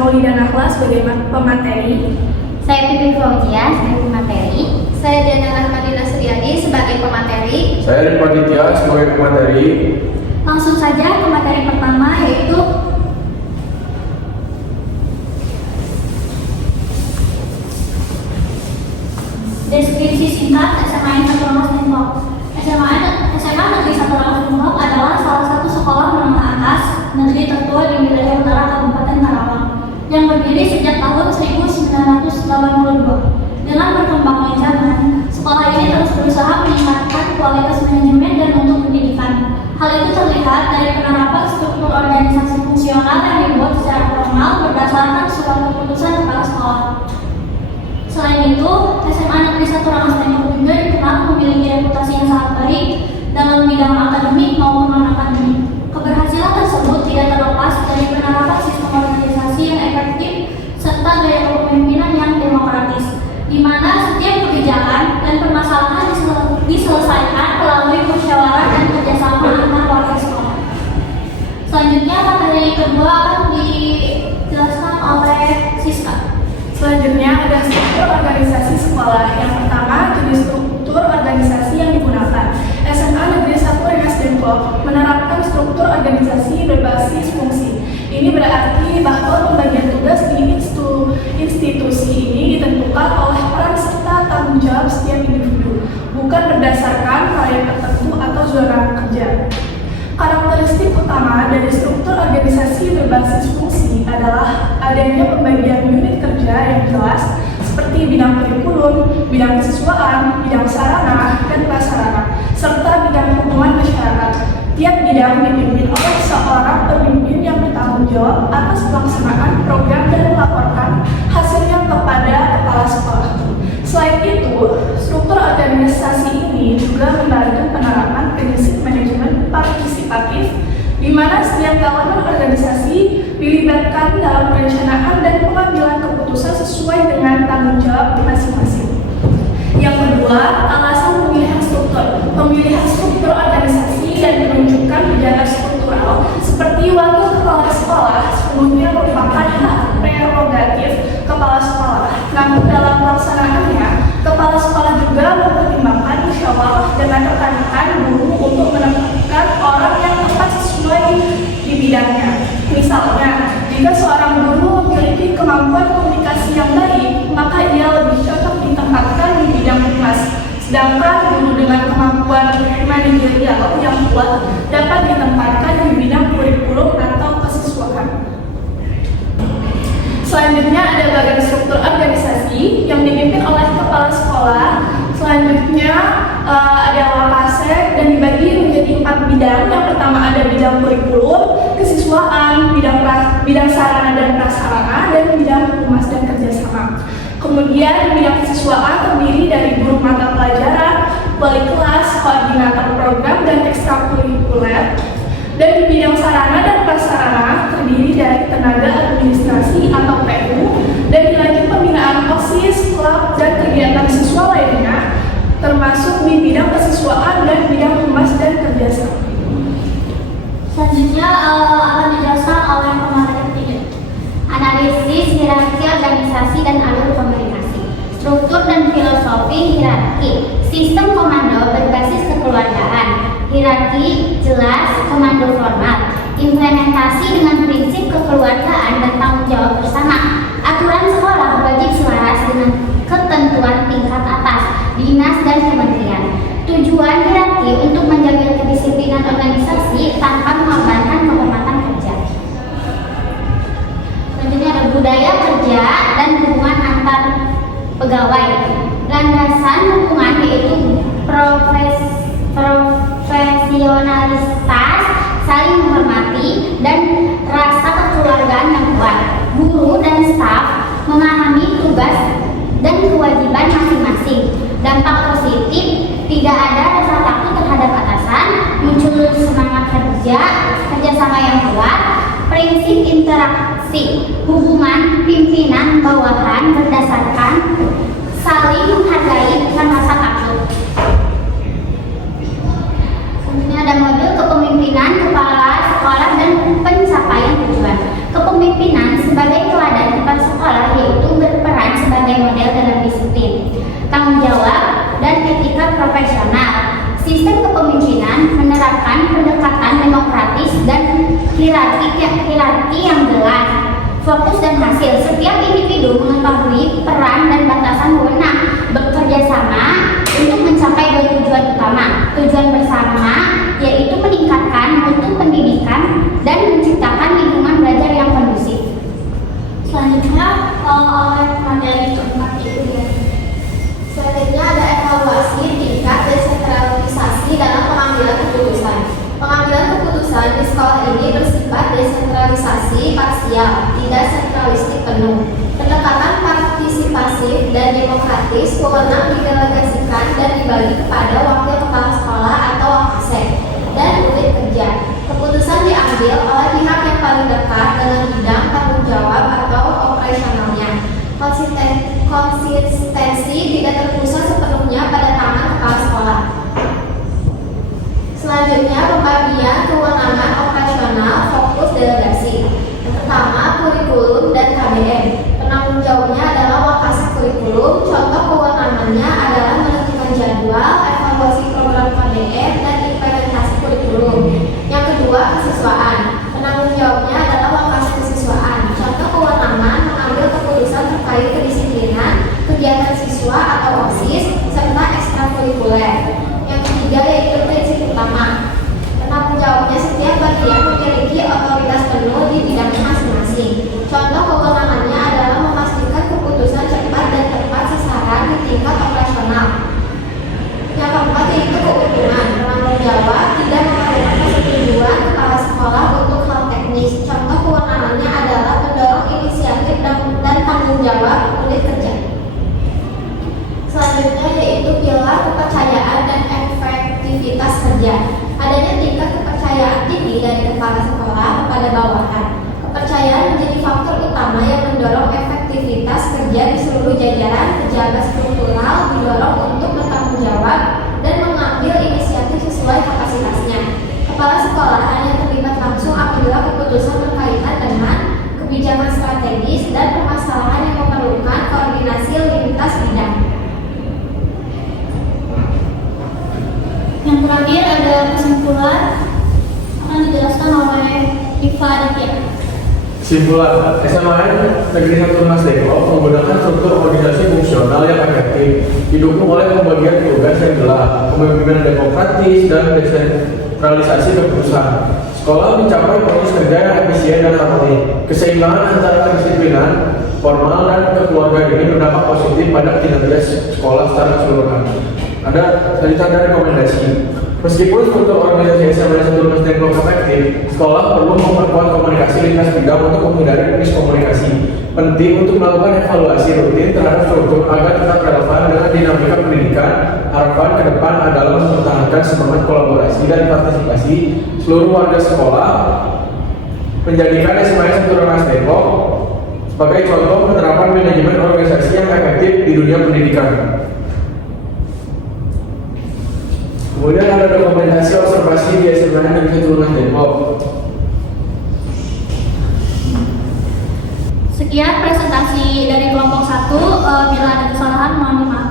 Maulida Nahla sebagai pemateri. Saya Pipi Fauzia sebagai pemateri. Saya Diana Rahmadina Suryadi sebagai pemateri. Saya Rifan Ditya sebagai pemateri. Langsung saja ke materi pertama, yaitu deskripsi singkat SMA Negeri 1 Rangkas Binkop. SMA Negeri 1 Rangkas Binkop adalah salah satu sekolah menengah atas negeri tertua di wilayah utara Kabupaten Karawang yang berdiri sejak tahun 1982. Dengan berkembangnya zaman, sekolah ini terus berusaha meningkatkan kualitas manajemen dan mutu pendidikan. Hal itu terlihat dari penerapan struktur organisasi fungsional yang dibuat secara formal berdasarkan surat keputusan kepala sekolah. Selain itu, SMA Negeri 1 Rangkas Binkop juga dikenal memiliki reputasi yang sangat baik dalam bidang akademik maupun non-akademik. Keberhasilan tersebut tidak terlepas dari penerapan sistem organisasi yang efektif serta gaya kepemimpinan yang demokratis, di mana setiap kebijakan dan permasalahan diselesaikan melalui musyawarah dan kerjasama antar warga sekolah. Selanjutnya, materi kedua akan dijelaskan oleh Siska. Selanjutnya ada struktur organisasi sekolah. Yang pertama, jenis struktur organisasi yang digunakan. SMA Negeri 1 Rangkas Binkop menerapkan struktur organisasi berbasis fungsi. Ini berarti bahwa pembagian tugas di institusi ini ditentukan oleh peran serta tanggung jawab setiap individu, bukan berdasarkan proyek tertentu atau zona kerja. Karakteristik utama dari struktur organisasi berbasis fungsi adalah adanya pembagian unit kerja yang jelas seperti bidang kurikulum, bidang kesiswaan, bidang sarana dan prasarana, serta bidang hubungan masyarakat. Tiap bidang dipimpin oleh seorang pemimpin yang bertanggung jawab atas pelaksanaan program dan melaporkan hasilnya kepada kepala sekolah. Selain itu, struktur organisasi ini juga membantu penerapan prinsip manajemen partisipatif, di mana setiap kawanan organisasi dilibatkan dalam perencanaan dan pengambilan keputusan sesuai dengan tanggung jawab masing-masing. Yang kedua, alasan pemilihan struktur. Pemilihan struktur organisasi dan menunjukkan gejala struktural seperti wakil kepala sekolah sepenuhnya merupakan hak prerogatif kepala sekolah. Namun dalam pelaksanaannya, kepala sekolah juga mempertimbangkan musyawarah dengan rekan-rekan guru untuk menempatkan orang yang tepat sesuai di bidangnya. Misalnya, jika seorang guru memiliki kemampuan komunikasi yang baik, maka ia lebih cocok ditempatkan di bidang humas. Sedangkan guru dengan kemampuan manajerial yang kuat dapat ditempatkan di bidang kurikulum atau kesiswaan. Selanjutnya ada bagian struktur organisasi yang dipimpin oleh kepala sekolah. Selanjutnya ada Wakasek dan dibagi menjadi 4 bidang. Yang pertama ada bidang kurikulum, kesiswaan, bidang sarana dan prasarana, dan bidang humas dan kerjasama. Kemudian bidang kesiswaan terdiri dari guru mata pelajaran, wali kelas, koordinator program, dan ekstrakurikuler. Dan di bidang sarana dan prasarana terdiri dari tenaga administrasi atau PU, dan dilanjut pembinaan OSIS, klub, dan kegiatan siswa lainnya, termasuk di bidang kesiswaan dan bidang humas dan kerjasama. Selanjutnya akan dijelaskan oleh pemateri ketiga. Analisis hierarki organisasi dan alur komunikasi, struktur dan filosofi hierarki, sistem komando berbasis kekeluargaan, hierarki jelas, komando formal, implementasi dengan prinsip kekeluargaan dan tanggung jawab bersama, aturan sekolah wajib selaras dengan ketentuan tingkat atas, dinas dan kementerian. Tujuan hierarki untuk menjaga kedisiplinan organisasi tanpa mengorbankan kehormatan kerja. Selanjutnya ada budaya kerja dan hubungan antar pegawai. Landasan hubungan yaitu profesionalitas, saling menghormati, dan rasa kekeluargaan yang kuat. Guru dan staf memahami tugas dan kewajiban masing-masing. Dampak positif, tidak ada rasa takut terhadap atasan, muncul semangat kerjasama yang kuat, prinsip interaksi, hubungan pimpinan bawahan berdasarkan saling menghargai bukan rasa takut. Selanjutnya ada modul kepemimpinan kepala sekolah dan pencapaian tujuan. Kepemimpinan sebagai teladan Hierarki yang jelas, fokus dan hasil. Setiap individu mengetahui peran dan batasan wewenang, bekerja sama untuk mencapai dua tujuan utama. Tujuan bersama yaitu meningkatkan mutu pendidikan dan menciptakan lingkungan belajar yang kondusif. Selanjutnya oleh materi keempat itu ya. Selanjutnya ada evaluasi tingkat desentralisasi dalam pengambilan keputusan. Pengambilan keputusan di sekolah ini bersifat desentralisasi parsial, tidak sentralistik penuh. Pendekatan partisipasif dan demokratis, wewenang didelegasikan dan dibagi kepada wakil kepala sekolah atau wakasek dan unit kerja. Keputusan diambil oleh pihak yang paling dekat dengan bidang tanggung jawab atau operasionalnya. Konsistensi tidak terpusat sepenuhnya pada tangan kepala sekolah. Selanjutnya, pembagian kewenangan operasional fokus delegasi. Yang pertama, kurikulum dan KBM. Penanggung jawabnya adalah wakasek kurikulum. Contoh kewenangannya adalah menentukan jadwal, evaluasi program KBM, dan implementasi kurikulum. Yang kedua, kesiswaan. Penanggung jawabnya adalah wakasek kesiswaan. Contoh kewenangan mengambil keputusan terkait kedisiplinan, kegiatan siswa atau OSIS, serta ekstrakurikuler. Yang ketiga yaitu prinsip utama. Penanggung jawabnya setiap bagian memiliki otoritas penuh di bidangnya masing-masing. Contoh kewenangannya adalah memastikan keputusan cepat dan tepat sasaran di tingkat operasional. Yang keempat yaitu keuntungan. Penanggung jawab tidak memerlukan persetujuan kepala sekolah untuk hal teknis. Contoh kewenangannya adalah mendorong inisiatif dan tanggung jawab unit kerja. Selanjutnya yaitu pilar kepercayaan dan efektivitas kerja. Adanya tingkat kepercayaan tinggi dari kepala sekolah kepada bawahan. Kepercayaan menjadi faktor utama yang mendorong efektivitas kerja di seluruh jajaran. Pejabat struktural didorong untuk bertanggung jawab dan mengambil inisiatif sesuai kapasitasnya. Kepala sekolah hanya terlibat langsung apabila keputusan berkaitan dengan kebijakan strategis dan permasalahan yang memerlukan koordinasi lintas bidang. Yang terakhir ada kesimpulan akan dijelaskan oleh Diva Aditya. Kesimpulan, SMAN Negeri 1 Mas Depok menggunakan struktur organisasi fungsional yang efektif, didukung oleh pembagian tugas yang jelas, kepemimpinan demokratis, dan desentralisasi keputusan. Sekolah mencapai fokus kerja yang efisien dan harmonis. Keseimbangan antara kedisiplinan formal dan kekeluargaan ini berdampak positif pada kinerja sekolah secara keseluruhan. Ada selanjutnya rekomendasi. Meskipun struktur organisasi SMA 1 Mas Depok efektif, sekolah perlu memperkuat komunikasi lintas bidang untuk menghindari miskomunikasi. Penting untuk melakukan evaluasi rutin terhadap struktur agar tetap relevan dengan dinamika pendidikan. Harapan ke depan adalah mempertahankan semangat kolaborasi dan partisipasi seluruh warga sekolah, menjadikan SMA 1 Mas Depok sebagai contoh penerapan manajemen organisasi yang efektif di dunia pendidikan. Kemudian ada dokumentasi observasi di SMA Negeri 1 Mas Depok. Sekian presentasi dari kelompok 1. Bila ada kesalahan mohon dimaafkan.